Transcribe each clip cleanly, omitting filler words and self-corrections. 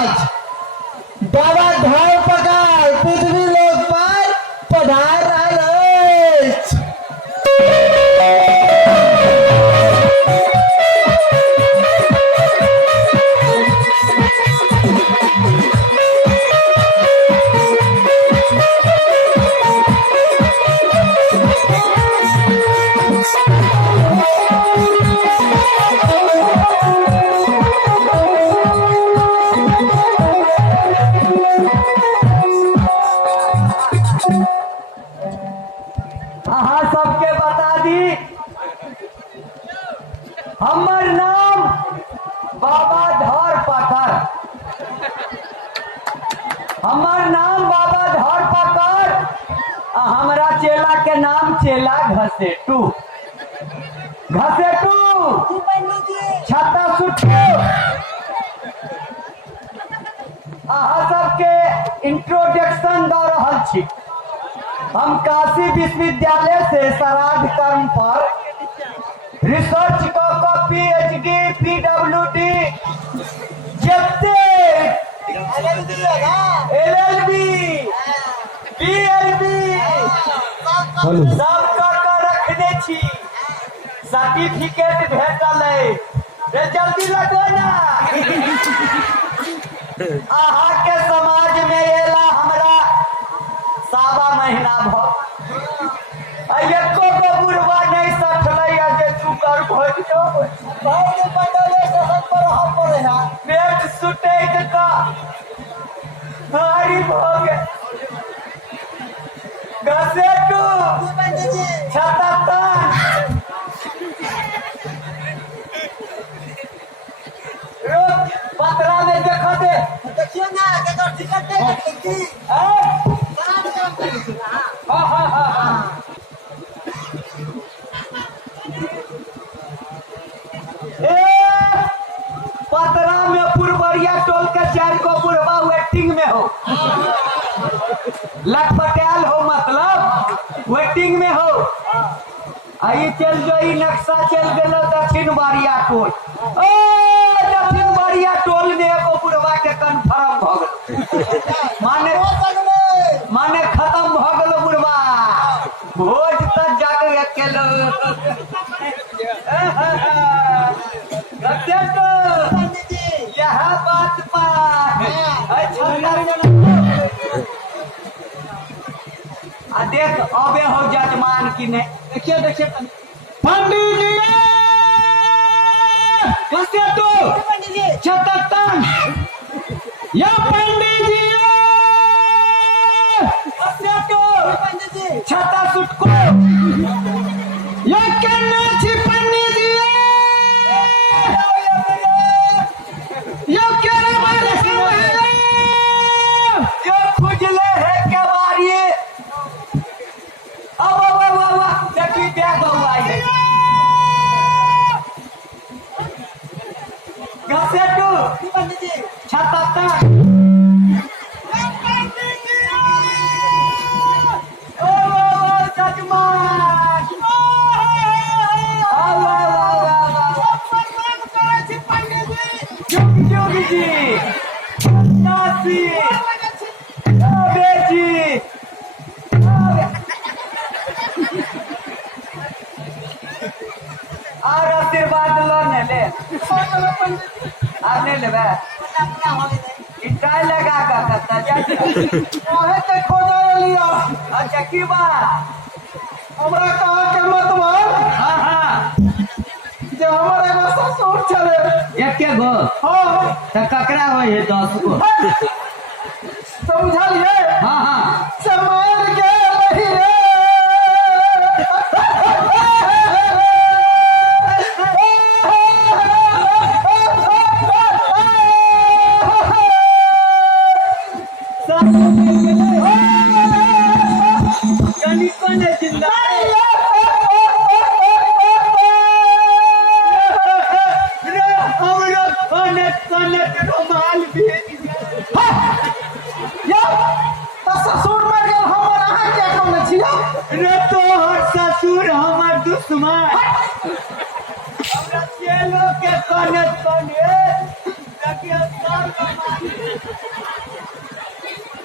आज बाबा धर पकार पृथ्वी लोक पर पधार रहल अछि। अहाँ सबके बता दी हमर नाम बाबा धर पकर, हमर नाम बाबा धर पकर आ हमरा चेला के नाम चेला घसेटू। घसेटू छत्ता सुट्टू। अहाँ सबके इंट्रोडक्शन दऽ रहल छी। हम काशी विश्वविद्यालय से श्राद्ध कर्म पर रिसर्च कऽ PhD PWD जते LLB PLB सब कर रखने छी। सर्टिफिकेट भेटल है, जल्दी लगो ना। अहाँ के समाज में एला हमरा 7 महीना एको गो बुढ़वा नहीं सठलै जे चुकर भोज जो भाई पटले स्टेशन पर हम पड़े है पेट सुटैत का भारी भोग घसेटू 77 पतरा में देखो दे देखियो ना के टिकट नहीं पतरा में पुरवरिया टोल के 4 को बुढ़वा वेटिंग में हो, लटपटाल हो, मतलब वेटिंग में हो। आई चल जो नक्शा चल गलो दक्षिण बारिया टोल। दक्षिण बारिया टोल में एगो बुढ़वा के कन्फर्म भ गल, माने खत्म भ गल बुढ़वा भोज तक जाके अकेले। यह बात देख अबे हो जजमान की नहीं। देखिए देखिए पंडित जी कैसे तो 77 या पंडित जी कैसे तो छत्ता सुट को या कहना छी पंडित जी या केरा बारे यो खुजले है के बारी अब देखी देख आई घसेटू 77 और आशीर्वाद लो ने ले आने लेबे इटाई लगा का करता जाके ओहे के खोजा लियो। अच्छा की बात हमरा कहा के मतवार? हां हां जे हमर एगो ससुर चले एके गो। हां त ककरा होय है 10 गो समझलिए? हां हां समार के रही रे ससुर हमार दुश्मन हमरा चेलो के कने कने देखिए सब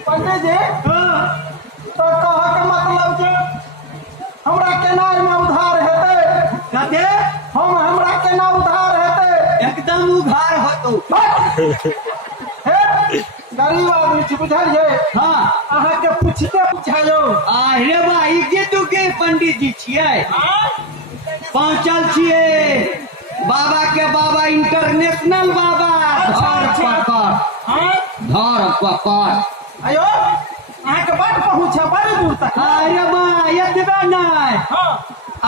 पंडित जी तो कह के मतलब जे हमरा केना में उधार हेतै कते हमरा केना उधार हेतै एकदम उघार होतो हे गरीब आदमी छी बुझलियै हाँ अहाँ के पूछते पूछायो अरे भाई जे तू के पंडित जी छियै पहुंचल छियै बाबा के बाबा इंटरनेशनल बाबा धर पकड़ आयो अहाँ के बड़ पहुँच है बड़ी दूर तक अरे भाई एतबे नहीं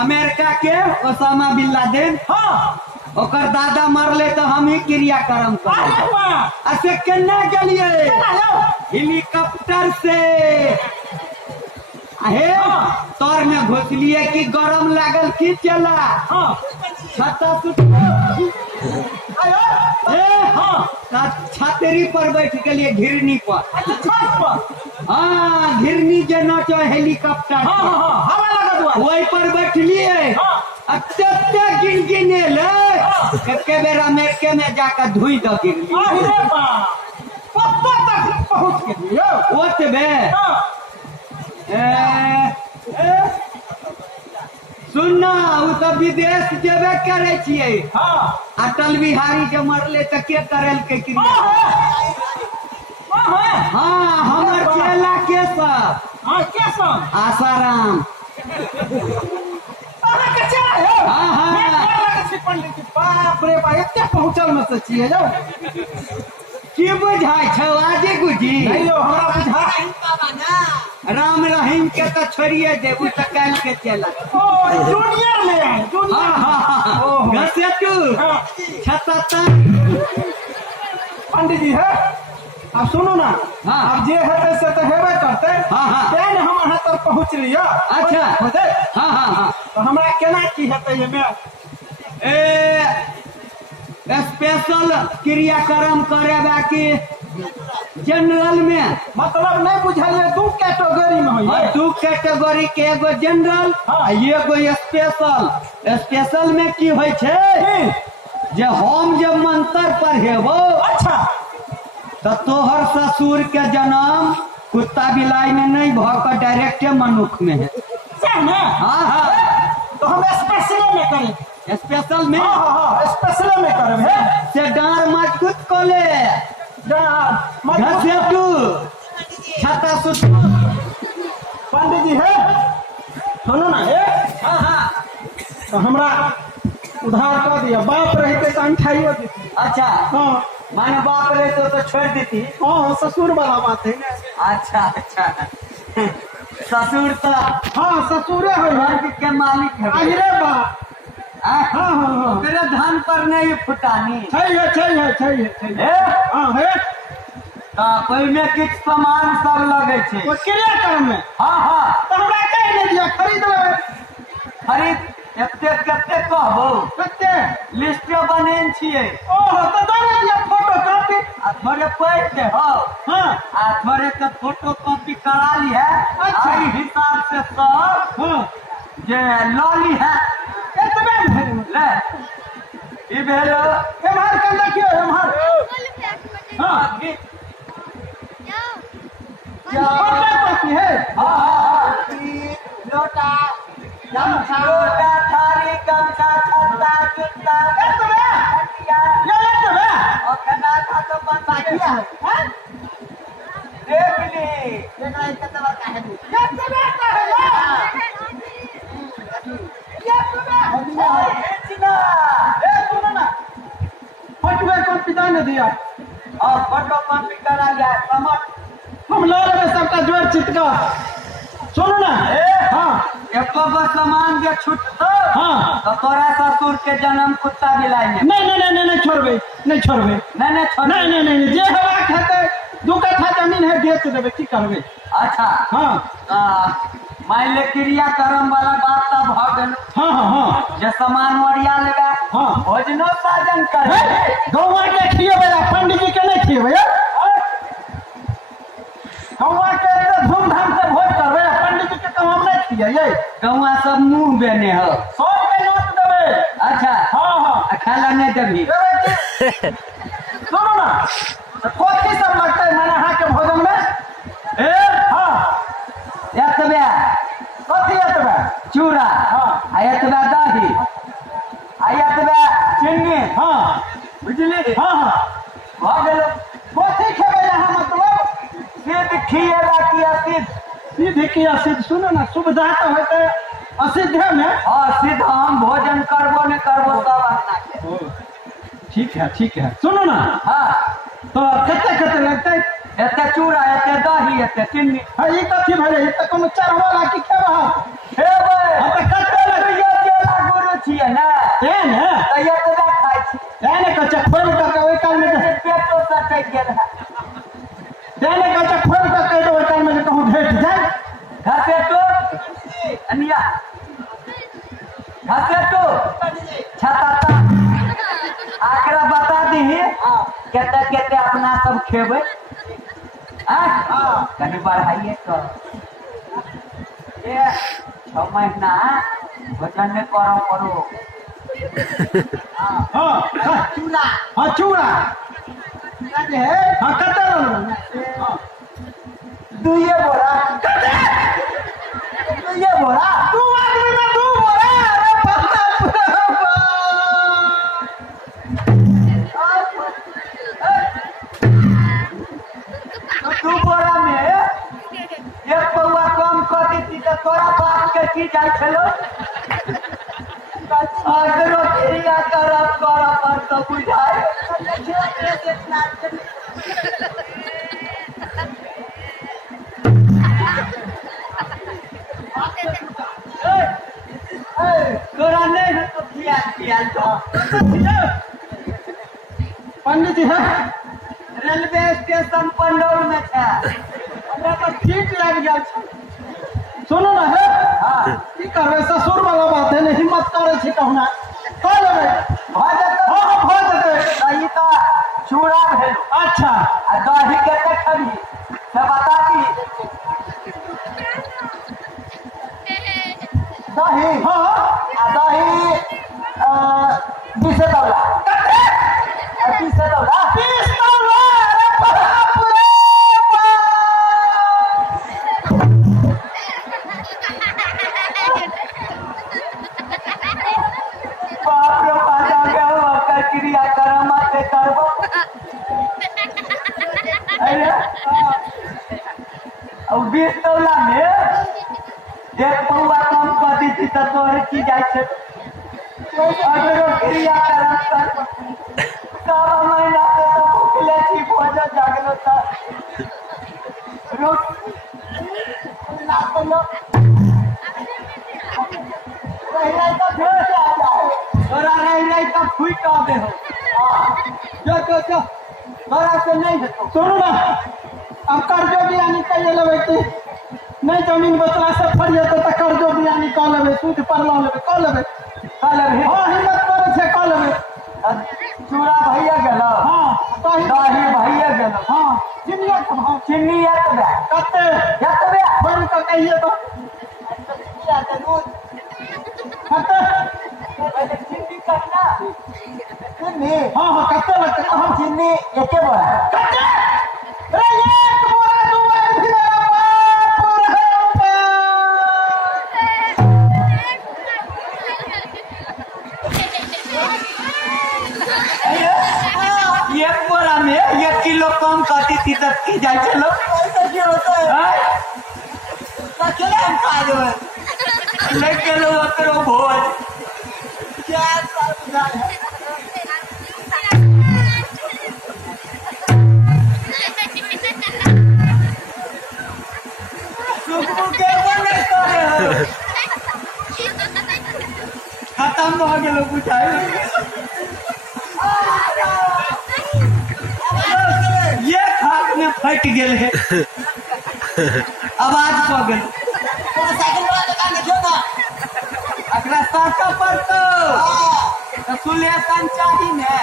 अमेरिका के ओसामा बिन लादेन ओकर दादा मरले तो हम ही क्रियाक्रम कर ऐसे केना गेलिए हेलीकॉप्टर से हे तोर में घुसलिए कि गरम लागल की चला छत्ता छतरी पर बैठ गेलिए घिरनी पर हाँ घिरनी जेना चो हेलीकॉप्टर वही पर बैठलिए गिन गिने ले बेर अमेरिके में जाकर धुई दो गिरली पहुँच गेलिए ओतबे सुनना उ तो विदेश जेबे करे छियै अटल बिहारी जे मरले तो के करल के क्रिया हाँ हमर चेला के सब आसाराम बाप रे बाप एते पहुँचल में से छियै यौ की बुझाय छौ आजे गुजी नहीं यौ हमरा बुझा राम रहीम के तो छोड़िए दे उ तो काल के चला जूनियर में है जूनियर हाँ घसेटू 77 पंडित जी है अब सुनो ना अब जे हेतै से तो हेबे करते तें हम अहाँ तक पहुँच लिया अच्छा हाँ तो हमरा केना की हेतै एमे स्पेशल क्रियाक्रम करे बाकी जनरल में मतलब नहीं बुझलिए दू कैटेगरी में होइए दू कैटेगरी के एगो जनरल एगो स्पेशल में की होय छै जे हम जब मंत्र पढ़ेबो अच्छा तो तोहर ससुर के जन्म कुत्ता बिलाई में नहीं भक डायरेक्टे मनुख में है हाँ तो हम स्पेशल में करें स्पेशल में स्पेशल में करें से डार मजबूत को ले घसेटू छाता सुट पंडित जी है सुनो ना तो हमरा उधार कर दिया बाप रहते तो अंठाइयो देती अच्छा हाँ माने बाप रहे तो छोड़ देती हाँ ससुर वाला बात है ना अच्छा ससुर तो हाँ ससुरे है घर के मालिक है अरे बा हाँ तेरे धन पर नहीं फुटानी है हाँ है कोई में किछ सामान सब लगे छे वो क्रिया कर्म में हाँ तो हमरा कह नहीं दिया खरीद ले खरीद कते कहबो कते लिस्ट बनेन छिए ओहो तो दे दिया फोटो कॉपी आ थोड़े पैठ दे हो हाँ आ थोड़े के फोटो कॉपी करा ली है अच्छा ई हिसाब से सब हाँ जे लॉली है कितने ले ई भेलो एमहर के देखियो एमहर हाँ क्या बात है लोटा लोटा थारी गमछा छत्ता जूता और खाना खा तो बंदा किया देख ली कितने का है बेचना सुनो ना फोटो कॉपी दाने दिया और फोटो कॉपी करा लिया समझ हम ला रहे सबका जोड़ चिटका सुनो ना हाँ एको गो सामान जे छूटतो हाँ तो तोरा ससुर के जन्म कुत्ता बिलाई में नहीं छोड़बे नहीं छोड़ नहीं जे हवा खाते दू कट्ठा जमीन है बेच देवे की करबे अच्छा हाँ मान ले क्रियाक्रम वाला बात तब भ गेल हाँ जे सामान ओरिया लेगा हाँ भोजनो साजन करे गौवा के खिएबे पंडित जी के नहीं खिएबे गौवा के धूमधाम से भोज करबे पंडित जी के तो हम नहीं खिए गौवा सब मुंह बेने हो 100 के नोट देवे अच्छा हाँ खाला नहीं देवी सुनो ना तो कथी सब लगते हाँ हाँ भऽ गेलो कथी खेबै अहाँ मतलब सिद्ध खिएला कि असिद्ध सीधे की असिद्ध सुनो ना सुविधा तो होते असिद्धे में हाँ सिद्ध हम भोजन करबो नहीं करबो सब अपना के ठीक है सुनो ना हाँ तो कते कते लगते एते चूड़ा एते दही एते चीनी हाँ ये कथी भले ये तो कोनो चढ़वाला की खेबा खेबै हाँ तो कते तो लगे ये जेला गुरु छियै ने ए ने तो ये तो ना खाइ छी देने का चखोल का ओई काल में ये पेटो सटक गेल है देने का चखोल का कह दो ओई काल में कहूं भेट जाए घर पेटो अनिया घर पेटो छताता आकरा बता दी केते केते अपना सब खेबै कनी बढ़ाइए तो ये 6 महीना भोजन नहीं करो करो हाँ चूड़ा हाँ चूड़ा है हाँ कते दुइये बोरा दुइये बोरा तू आदमी में तू बोले अरे पत्ता तू बोरा में एक पौआ कम कर दी तो तोरा बात के की जाय छलो अगरो क्रिया करब पर तो बुझाए तोरा नहीं तो किया तो पंडित जी है रेलवे स्टेशन पंडौल में था हमरा तो ठीक लग गया सुनो ना है हाँ की करबे ससुर वाला बात है नहीं हिम्मत करे छी कहना कह लेबै भजत हाँ भऽ जेतै दही तो चूड़ा भेल अच्छा आ दही कते खबी से बता दी दही हाँ आ दही 20 दौला 20 दौला 20 तौला अरे बाप रे बाप रे पाजा गयो ओकर क्रिया कर्म से करबो अरे अब 20 दौला में एक पौआ कम कर दी थी तो तोहरे की जाय छै अगरो क्रिया कर्म कर सब महीना से तो भूखले छी भोजन जागलो था रोट ना तो लो रही तो फिर से आ जाए तोरा रही तो फूट आवे हो जो तोरा से नहीं हेतो सुनो ना अब कर्जो बियानी कहिए लेबै कि नहीं जमीन बचला से फरिए तो कर्जो बियानी कह लेबै सूद पर लऽ लेबै कह लेबै कल भी हाँ हिम्मत करे छै कह लेबै चूड़ा भैया गेलो हाँ दही भैया गेलो हाँ चिनिया सब हाँ चीनी एतबे कते एतबे बन के कहिए तो कते पहले चीनी करना चीनी हाँ हाँ कते लगते हम चीनी एके बोरा कते रे एक बोरा दू बोरा भी बाप रे एक बोरा में 1 किलो कम करती थी तब की जाय चलो अकेले हम खा देवे ले गेलो ओकरो भोज क्या सुखू के बने करे खत्म हो गेलो बुझाई ये खाक में फट गेल है आवाज पा गेल अगला साका पड़तो तो सुलेशन चाहिए ने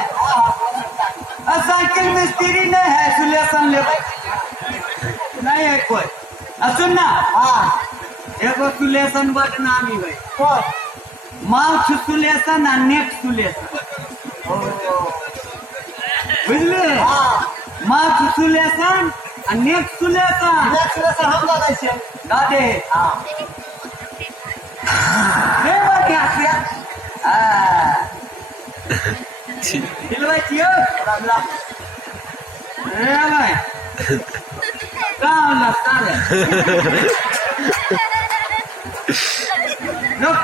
साइकिल मिस्त्री नहीं है सुलेशन लेबै नहीं है कोई सुनना एगो सुलेशन बड़ नामी है माउथ सुलेशन आ नेक सुलेशन बुझले माउथ सुलेशन आ नेक सुलेशन हम दऽ दै छियै दादे बढ़िया से हिलबै छियो रगला ए भाई का होला साले रुक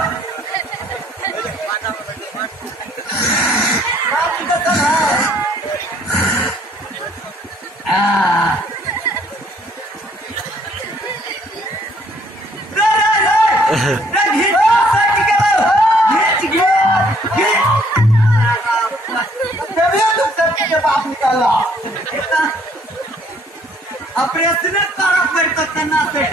ऑपरेशन करा पड़ता तना सेट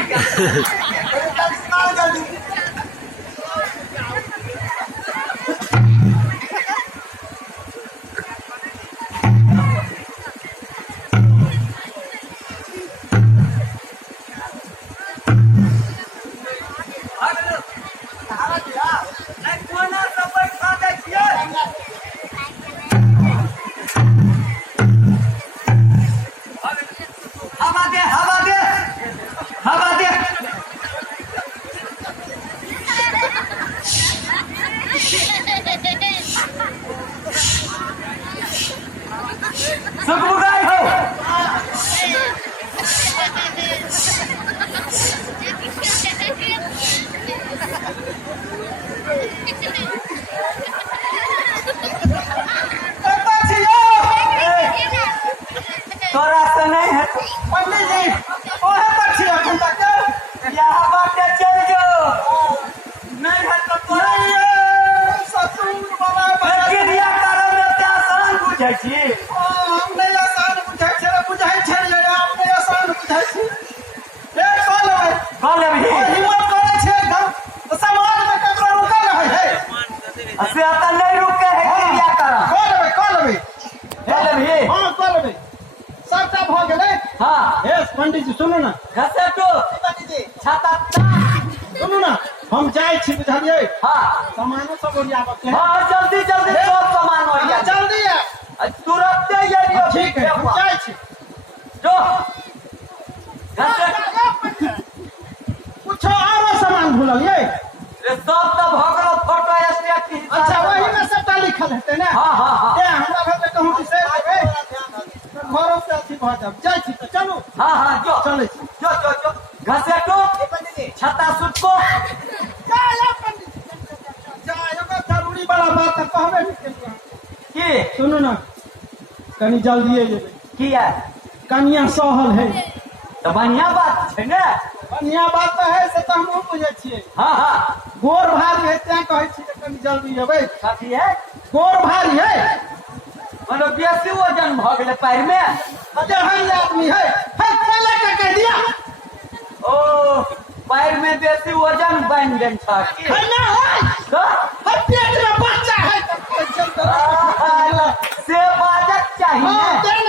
हवा दे सब बुराई हो तोरा से नहीं है पंडित जी ओहे पर छी अपन तक यहाँ बाटे चल जाओ नहीं है तो तोरा ससुर बाबा क्रिया करब में आसान बुझै छी हम नहीं आसान बुझै छै बुझै छै हम नहीं आसान बुझै छी ए कॉल भी हिम्मत करे छै एकदम समाज में ककरो रुकल रहे है से आता नहीं रुके है क्रिया करब कॉल भी हां कॉल भी सबटा भ गेलै हां यस पंडित जी सुनू ना घसेटो पंडित जी छाता सुनू ना हम जाय छी बुझलियै हां सामानो सब ओरियाबे के हां जल्दी जल्दी सब सामान ओरिया जल्दी है तुरंत ये ठीक है हम जाय छी जो घसेटो कुछ और सामान भूलल ये रे सब त भगलो फोटो स्टेट की अच्छा वही में सबटा लिखल हेतै ना हां हां हां ए हमरा घर में कहूं से देबै घरों से अथी भ जाब जाय छी त चलू हां हां जो चलै छी जो घसेटो पंडित जी छाता सुटको जा पंडित जा एगो जरूरी वाला बात त कहबे नहीं केलिए की सुनू ना कनी जल्दी जेबै किया कनिया सहल है तो बढ़िया बात छै ने बढ़िया बात तो है से तो हम बुझे छियै हां हां गोर भारी है तै कहै छी कनी जल्दी जेबै कथी है गोर भारी है मनो बेसी वजन भ गेलै पैर में अजहर आदमी है खेले के कह दिया ओ पैर में बेसी वजन बन गेल छ की है ना है पेट में बच्चा है से बाजक चाहिए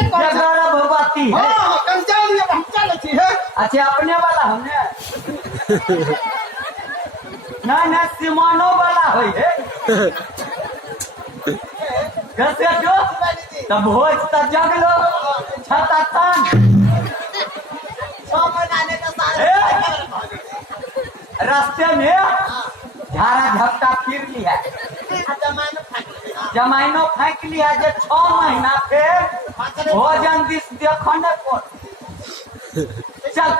जगरा भगवती है हां कम जल्दी हम चले छी है अच्छा अपने वाला हमने ना सिमानो वाला होई है कैसे जो तब भोज तब जगलो छाता तान रास्ते में झाड़ा झपटा फिर लिया जमाइनो फेंक लिया जे 6 महीना फिर भोजन दिस देखने पर चल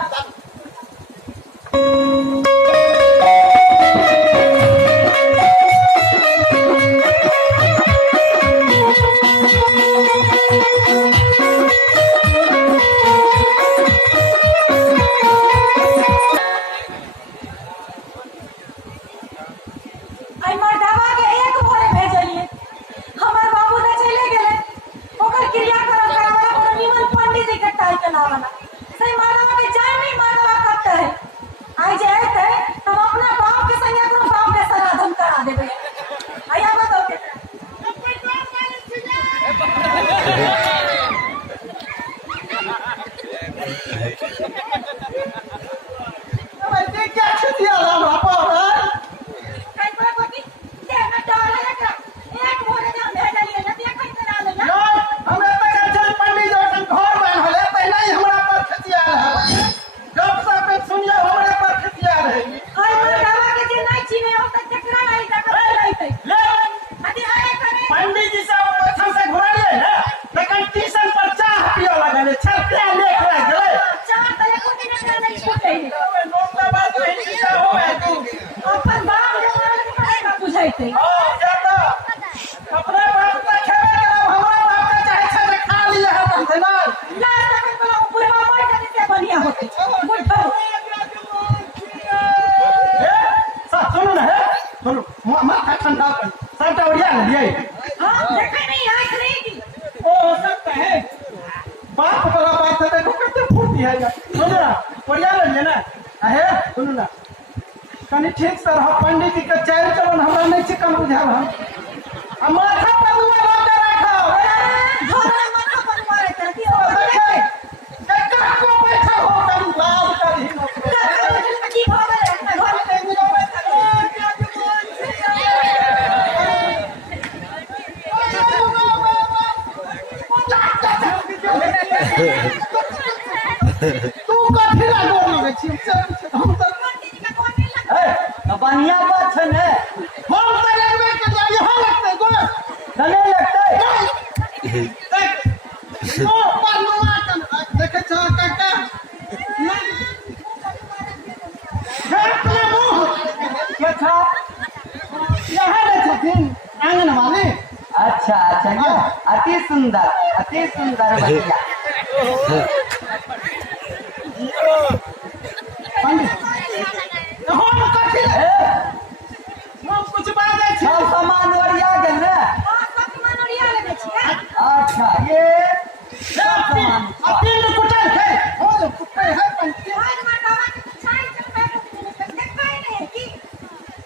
पंडित जी से की है सुनो ना बढ़िया लगे ना आहे सुनो ना कनी ठीक से रह पंडित जी के चाल चलन हमरा नहीं चिकन बुझाल हम आ माथा पर दुआ लगा रखा धोरे माथा पर मारे करती हो देखे का को बैठा हो करू लाभ कर ही की हो गए घर में तू कथी ला डर लगे छी हम तो तो बढ़िया बात है ने हम तो लगबे के जा यहाँ लगते गो चले लगते देख ओ पनुआ कर देखे छ काका घर पे मुंह क्या था यहाँ रहे छथिन आंगन वाले अच्छा अच्छा ये अति सुंदर बढ़िया पंडित हम कथी ला हम कुछ बात छै सब सामान ओरिया गेल ने अच्छा ये सब सामान अपिंड कुटल है हो कुटल है पंडित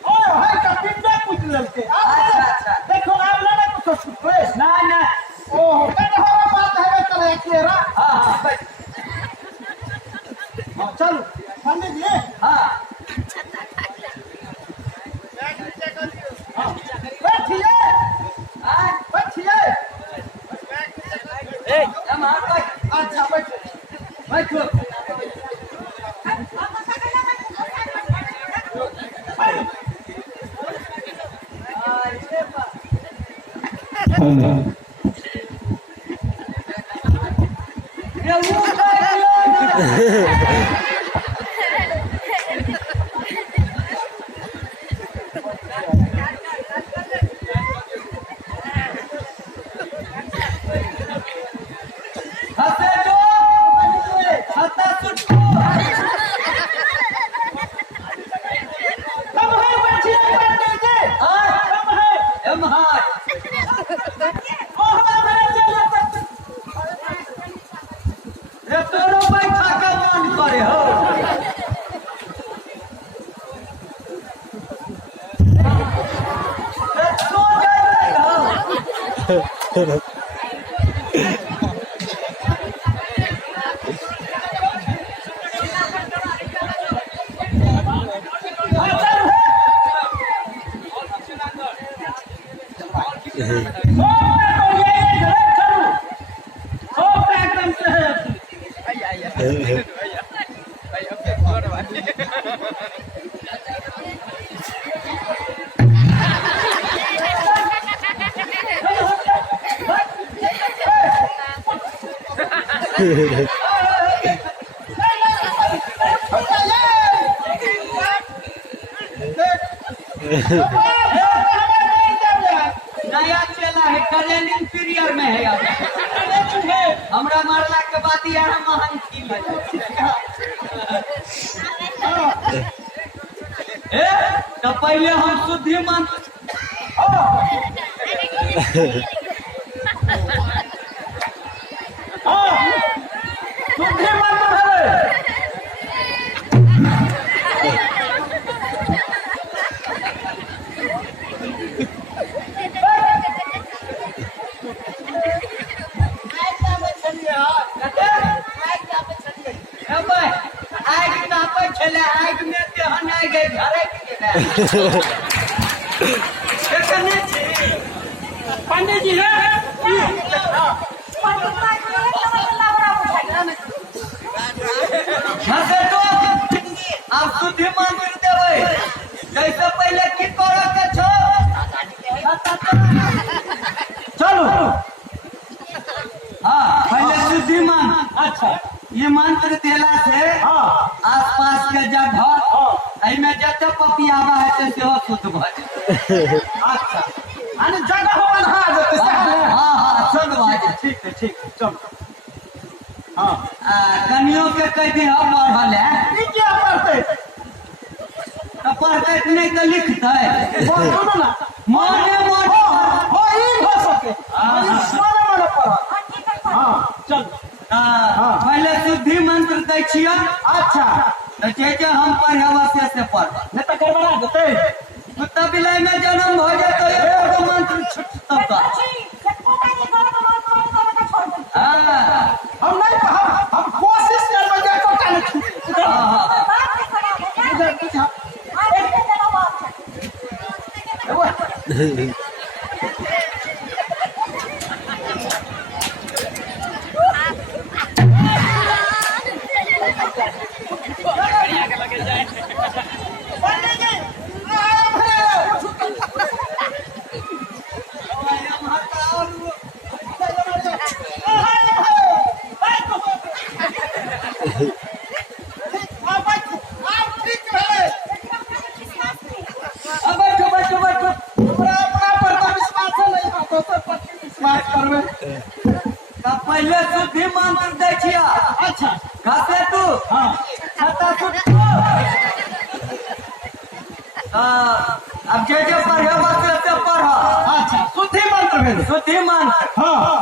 ओ है का पिंड कुट ललके अच्छा अच्छा देखो आप लड़ा को सुपे ना ना ओहो कटहरा बात है करे केरा हाँ बैठ हां चल पंडित जी हाँ बैठिए हाँ बैठिए हम हाँ बैठ अच्छा बैठो बैठो ये वो कर लो हंसे दो छत्ता सुटो कब है बैठिए पंडित जी हाँ कब है हम हाँ ओहो मेरे चल ये तोरो बैठा के बंद करे हो ये सो जाए हो नया चला है ट्रेनिंग पीरियड में है अब हमरा मारला के बाद यहाँ महान खिल ए तो पहले हम शुद्धि मंत्र शुद्धि मंत्र है आग नापे छले आग में तेहन आ गए घरे के देखने छी पंडित जी है हंसे तो आप शुद्धि मंत्र देवे जैसे पहले की करे के छो चलो हाँ पहले शुद्धि मंत्र अच्छा ये मंत्र देला से हाँ आसपास के जगह एमे जते पपियावा है ते सेहो शुद्ध भ जाए अच्छा अने जगह बना देते हाँ हाँ शुद्ध भ जाए ठीक है चल हाँ कनियों के कह दी हम पढ़ल है ये क्या पढ़ते तो पढ़ते नहीं तो लिखते सुनो ना मोने मोने हो ही हो सके माने माने पढ़ा हाँ चल पहले शुद्धि मंत्र मंत्र दै छियै। अच्छा तो जे हम पढ़े से पढ़। नहीं तो गड़बड़ा देते। कुत्ता बिलाई में जन्म हो जाए तो एक मंत्र छूटता का। हाँ हम नहीं हम कोशिश करबे जे कोटा नहीं छूटे। मुझे बुझा अब बैठो बैठो बैठो। अपना पर तो विश्वास नहीं है, दोसर पर विश्वास करबे। तो पहले शुद्धि मंत्र दै छियै। अच्छा घसे तू हाँ छत्ता सुट। अब जे पढ़े से पढ़। अच्छा शुद्धि मंत्र भेल। शुद्धि मंत्र हाँ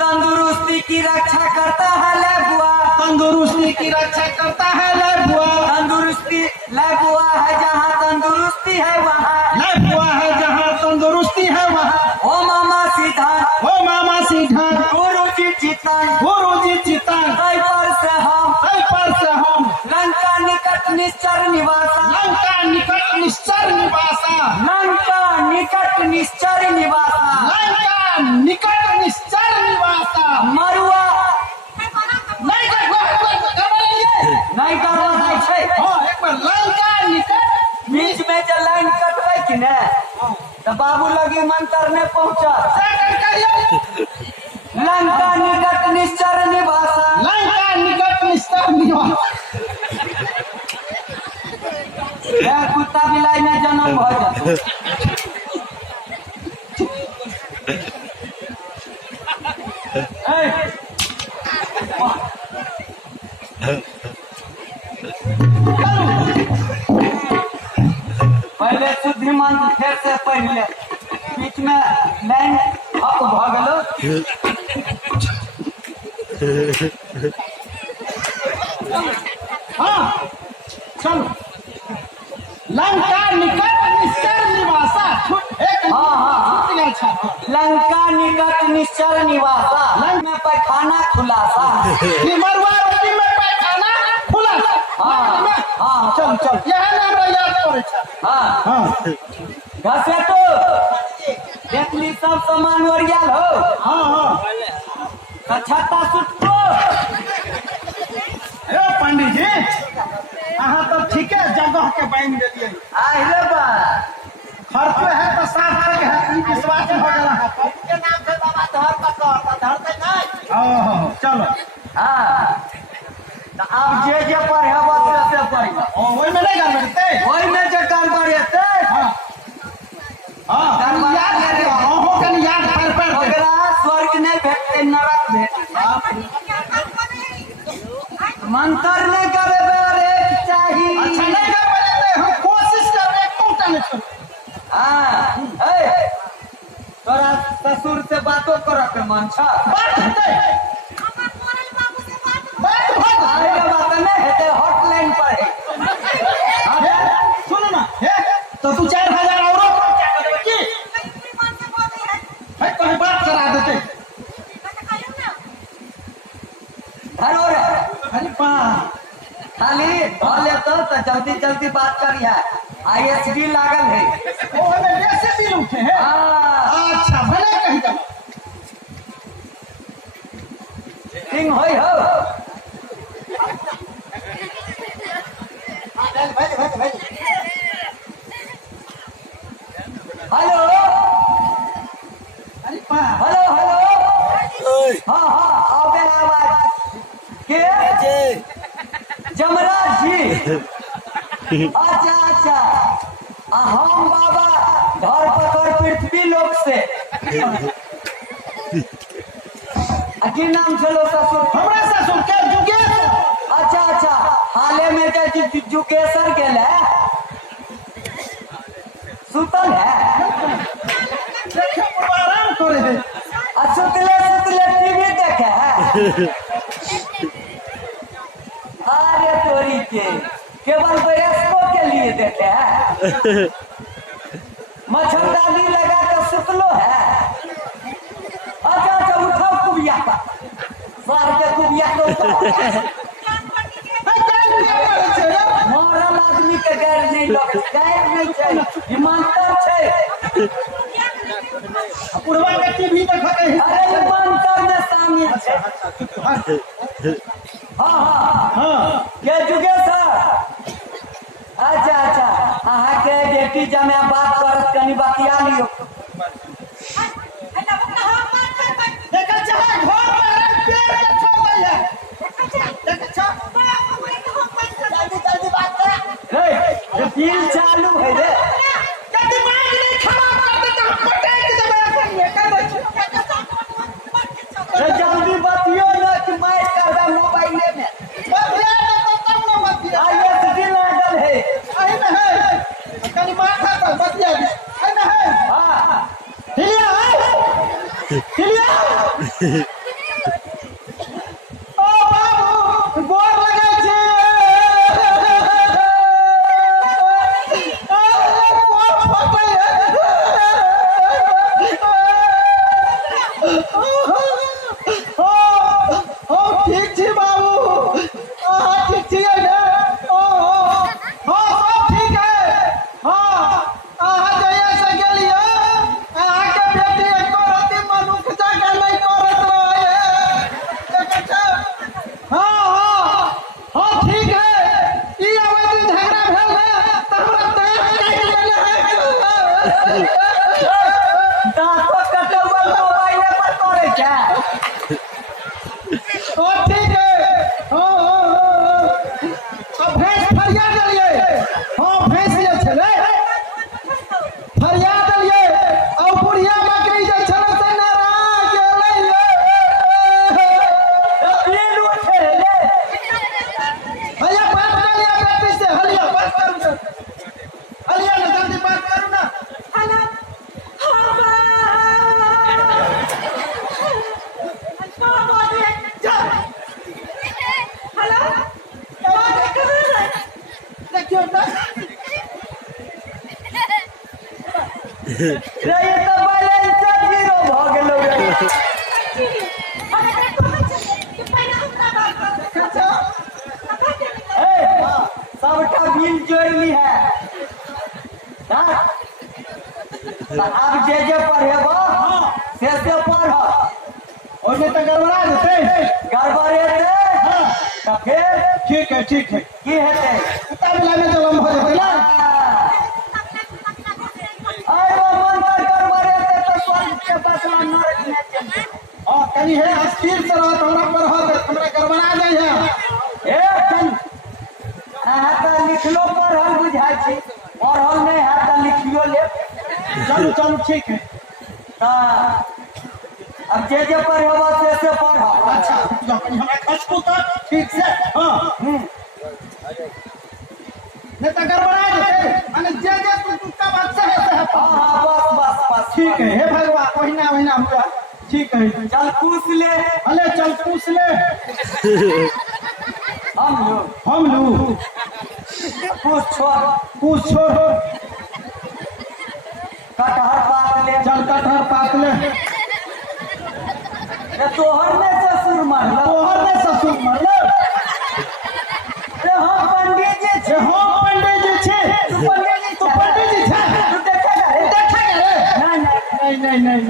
तंदुरुस्ती की रक्षा करता है ले बुआ। तंदुरुस्ती की रक्षा करता है ले बुआ। तंदुरुस्ती ले बुआ है जहाँ तंदुरुस्ती है वहाँ। ले बुआ है जहाँ तंदुरुस्ती है वहाँ। ओ मामा सीधा ओ मामा सीधा गुरु जी चितन गुरु जी चितन कई पर से हम लंका निकट निश्चर निवासा। लंका निकट निश्चर निवासा। लंका निकट निश्चर निवासा। लंका निकट निश्चर निवासा। मरुआ नहीं गड़बड़ाइए। नहीं गड़बड़ाई छै। हाँ एक बार लंका निकट बीच में जो लाइन कटबै कि ने तो बाबू लगी मंत्र ने पहुंचा। सेकंड करिए। लंका निकट निश्चर निवासा। लंका निकट निश्चर निवासा। यह कुत्ता बिलाई में जन्म हो जाए। पहले शुद्धि मंत्र फिर से पहले बीच में लाइन अप भ गेलो। हाँ चलो लंका निकट निश्चर निवासा। एक छूट गया। अच्छा लंका निकट निश्चर निवासा। लंक में पैखाना खुलासा। मरुआ रोटी में पैखाना खुला। हाँ हाँ चल चल यह नाम याद करे छ। हाँ हाँ घसे तो देखली सब सामान ओरियाल हो। हाँ हाँ तो छत्ता सुटको। अरे पंडित जी अहाँ तो ठीक है जगह के बांध देलिए। आइले बा खर्च है तो सार्थक है। ई विश्वास हो गया है के नाम से बाबा धर पकड़ धरते नहीं। हाँ चलो हाँ तो अब जे पढ़े से पढ़। वही में नहीं गड़बड़ते। वही में जे गड़बड़ हेतै। हाँ हाँ याद है। अहों के याद पर दे। ओकरा स्वर्ग नहीं भेटते नरक भेटते। मंत्र नहीं करे बेरे चाहिए। अच्छा नहीं गड़बड़ते। हम कोशिश कर रहे कोटा नहीं छोड़। हाँ ए तोरा ससुर से बातों करे के मन छ। बात होते बात होते। आगे बात नहीं हेतै हॉटलाइन पर है। अबे सुनो ना तो तू 4000 और क्या करे की है कोई बात करा देते। धरो रे अरे पा खाली धर लेतो तो जल्दी जल्दी बात करिए। ISD लागल है। वो हमें वैसे भी उठे हैं। हाँ अच्छा भले कहीं का सिंह होई हो। हेलो अरे पा हेलो हेलो। हाँ हाँ आवे आवाज के जमराज जी। अच्छा अच्छा हम बाबा घर पकड़ पृथ्वी लोक से। की नाम चलो ससुर। हमरा ससुर के जुगेश। अच्छा अच्छा हाले में जुगेश्वर गेल सुतल है। देखे आराम करे है। सुतले सुतले टीवी देखे है। केवल वयस्कों के लिए देते हैं। मच्छरदानी लगा कर सुतलो है। अच्छा अच्छा उठाओ कुबिया का सार के कुबिया को मरल आदमी के गैर नहीं लगे गैर नहीं छै ईमानदार छै। पुरवा के टीवी देखा के अरे ईमानदार में शामिल छै। हाँ हाँ हां ये जुगे सर अच्छा अच्छा अहाँ के बेटी जमे बात करत कनी बतिया लियो। देखा चाहे घर में पेड़ के छोड़ दिया देखा चाहे जल्दी बात कर रे ये बिल चालू है रे जल्दी मार नहीं खराब कर दे तो हम पटे के जब करिए कर बच्चों रे जल्दी बतियो ना कि मैच कर रहा मोबाइल में बतिया तो तब न बतिया आईएसडी लागल है। आई में है कनी माथा पर बतिया आई में है हां हिलिया हिलिया ओ बाबू गोर लगे छे गोर फटे ओ ठीक छी बाबू ठीक छी ने ओ सब ठीक है हां जइया से गेलियो के बेटी एको रति मनुख जाके नहीं करत रहे देखा हां ठीक है ई आवाज झगड़ा भेल है त हमरा दांत काट लेले है दांतो कटवा मोबाइल पर करे छै। ओ ठीक है अब भैंस फरिया देलिए हां भैंस जे छले फरिया देलिए और बुढ़िया बकरी जे छले से नाराज गेलै बिल उठे रे भैया बात करिए बेटी से हलिया बात करू ना हलिया ना जल्दी बात करू ना हेलो देखियो ना रे ये तो बैलेंस जीरो भ गेलो रे। ए सबका बिल जोड़ ली है हाँ? अब जे पढ़ेबो से पढ़ ओने तो गड़बड़ा जेते गड़बड़ेते तो फिर ठीक है की हेतै किताब लाने जलम हो जेते ना अरे मन का गड़बड़ेते तो स्वर्ग के बदला नरक में चल जेतै। हां कनी है अस्थिर से रहत हमरा पर हमरा गड़बड़ा जाय है ए चल अहाँ तो लिखलो पढ़ल बुझाइ छी पढ़ल नहीं है तो लिखियो ले चलो ठीक है हाँ अब जे पढ़ेबो से पढ़। अच्छा हमरा खसबू तो ठीक से हां नहीं तो गड़बड़ा जेते माने जे तू का बात से है हाँ बस ठीक है हे भगवान ओहिना हुआ ठीक है चल पूछ ले अले चल पूछ ले हम लू पूछ छोड़ कटहर पात ले चल कटहर पात ले ये तोहर में ससुर मरल तोहर ने ससुर मरलो रे हाँ पंडित जी जे हो पंडित जी छे तू पंडित जी तू पंडित जी छे तू देखेगा रे देखेगा रे नहीं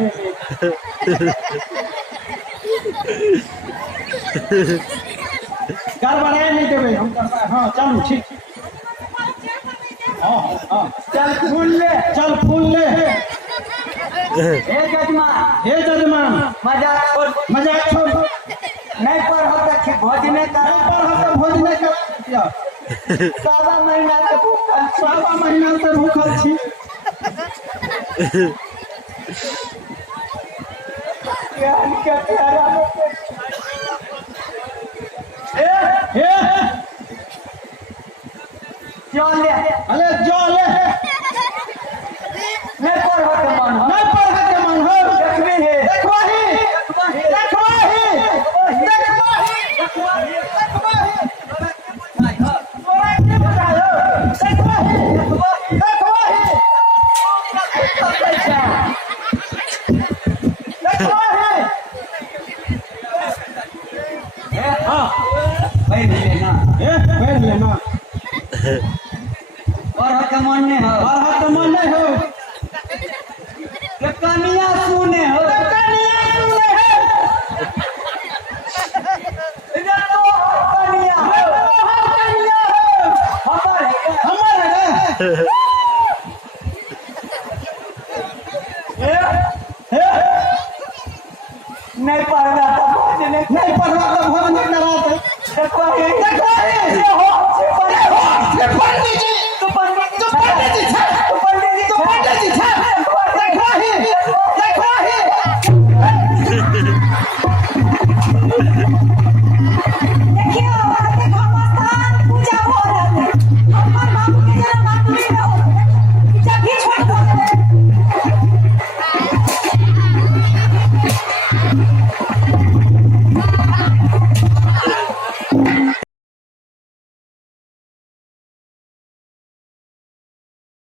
गड़बड़ाए नहीं देवे हम गड़बड़ा हां चलो ठीक हां चल फूल ले हे जजमान मजाक छोड़ नहीं पढ़ो तो भोज नहीं कर सावा महीना से भूखल छी क्या प्यारा चल ले अरे जो ले नहीं पढ़ो के मन हो नहीं पढ़ के मन हो देखबी है देखवाही देखबी देखवाही लेना बैठ लेना और हक मन ने हो और हाथ मन नहीं हो के कनिया सुने हो कनिया सुने हो इधर तो कनिया हो कनिया हो हमारे नहीं पढ़ना तो भोज नहीं नहीं पढ़वा तो भोज नहीं कराते देखो देखो